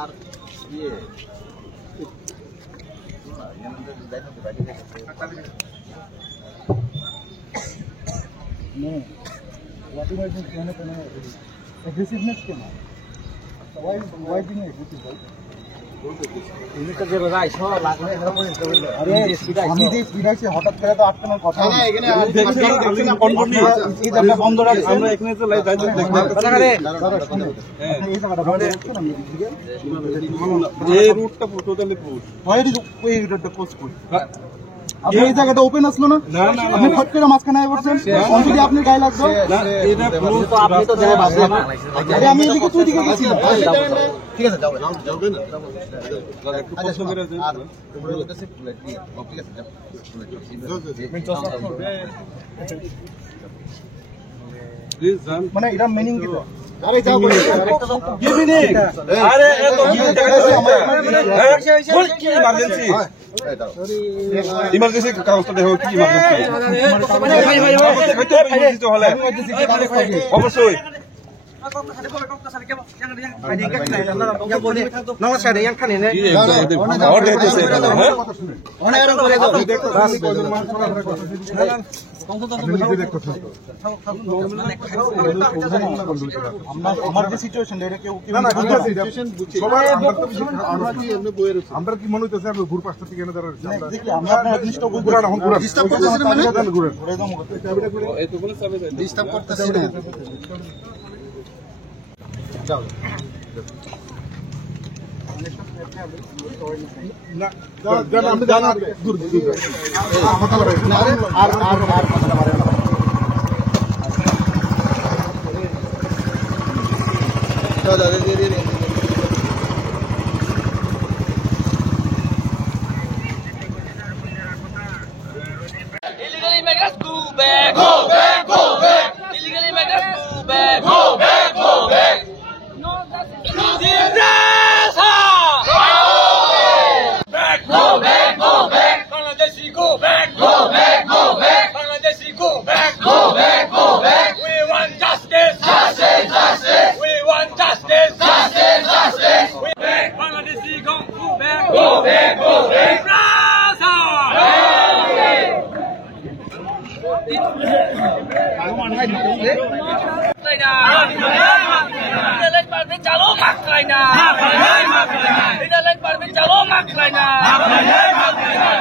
আর ইয়ে No. What do I do? Aggressiveness came out. So why didn't I aggressive, right? আমি যে speed আছে হঠাৎ করে তো আটকানোর কথা না এখানে বন্ধ রাখছি আমরা এখানে তো লাইভ দেখব এই রুটটা টোটালি ক্লোজ হয় এই রুটটা ক্লোজ করি আপনি এই জায়গাটা ওপেন আসলো না আপনি ফট করে মাঝখানে আই বলছেন অলরেডি আপনি গায়ে লাগলো না এটা ক্লোজ তো আপনি তো জায়গা বাসে আরে আমি এদিকে তুই দিকে গেছি ঠিক আছে যাও যাবে না একটু প্রশ্ন করে দেন আর ওগুলোর কাছে প্লেট দিয়ে ঠিক আছে যাও প্লিজ জান মানে এটা মিনিং কি আরে যাও কি মিনিং আরে এত কি ইমার্জেন্সি ইমার্জেন্সি কাগজটা দেখো কি ইমার্জেন্সি হলে অবশ্যই নমস্কার ইয়াং খানি নে আমার যে সিচুয়েশন এটা কেউ সবাই আমরা কি মনে হইতেছে আমরা ঘুর পাঁচটা থেকে এনে দাঁড়াচ্ছি আমরা আপনার জিনিসটা ঘুরান এখন ঘুরান ডিস্টার্ব করতেছেন মানে ঘুরান ডিস্টার্ব করতেছেন যাও না জান আমি জানা দূর আর কথা বলেন না দাদা রে Illegal immigrants, go back! Go back! Go back! Illegal immigrants, go back! Go back! Go back! No, that's back! Go back! Go back! Bangladeshi, go back! Go back! Go back! Bangladeshi, go back! Go back! Go back! We want justice! Justice! Justice! We want justice! Justice! Justice! We back! Bangladeshi, go back! Go back! Go back! Internet parbe chalo maklaina. Internet parbe chalo maklaina.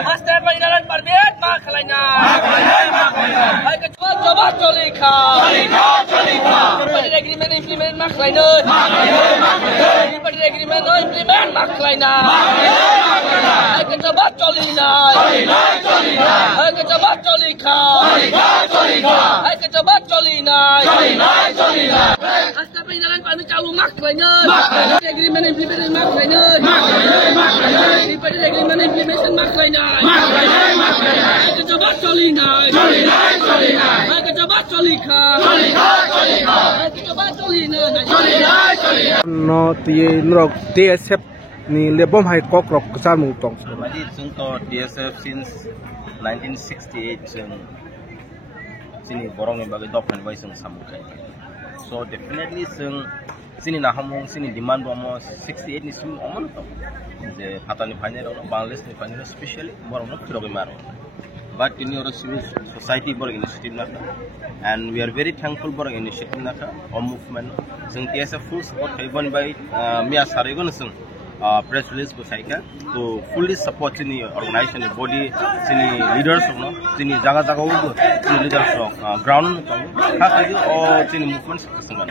Master par internet parbe maklaina. Hai ke coba cholika. Cholika. Party agreement implement maklaina. Party agreement no implement maklaina. Hai ke coba cholina. Hai ke coba cholika. Hai ke coba cholina. Hasta pindahan parbe chalo maklaina. Party agreement implement maklaina. Party agreement implementation maklaina. Hai ke coba cholina. Hai ke coba cholika. Hai ke coba cholina. No tie nrok TSF ni lebom hai kok rok kesal mu tong. Jadi contoh TSF since 1968 sini borong ni bagi dok dan wai sung samukai. So definitely sini nahamong sini demand bomo 68 ni sum omon to. Je hatani final Bangladesh ni final especially borong no kiro maro. But in your civil society borong initiative naka, and we are very thankful borong initiative naka or movement. Sung TSF full support given by Mia Sarigon sung press release bu saika to fully support sini organization body sini leaders no sini jaga jaga u sini leaders ground no ha o sini movement sangan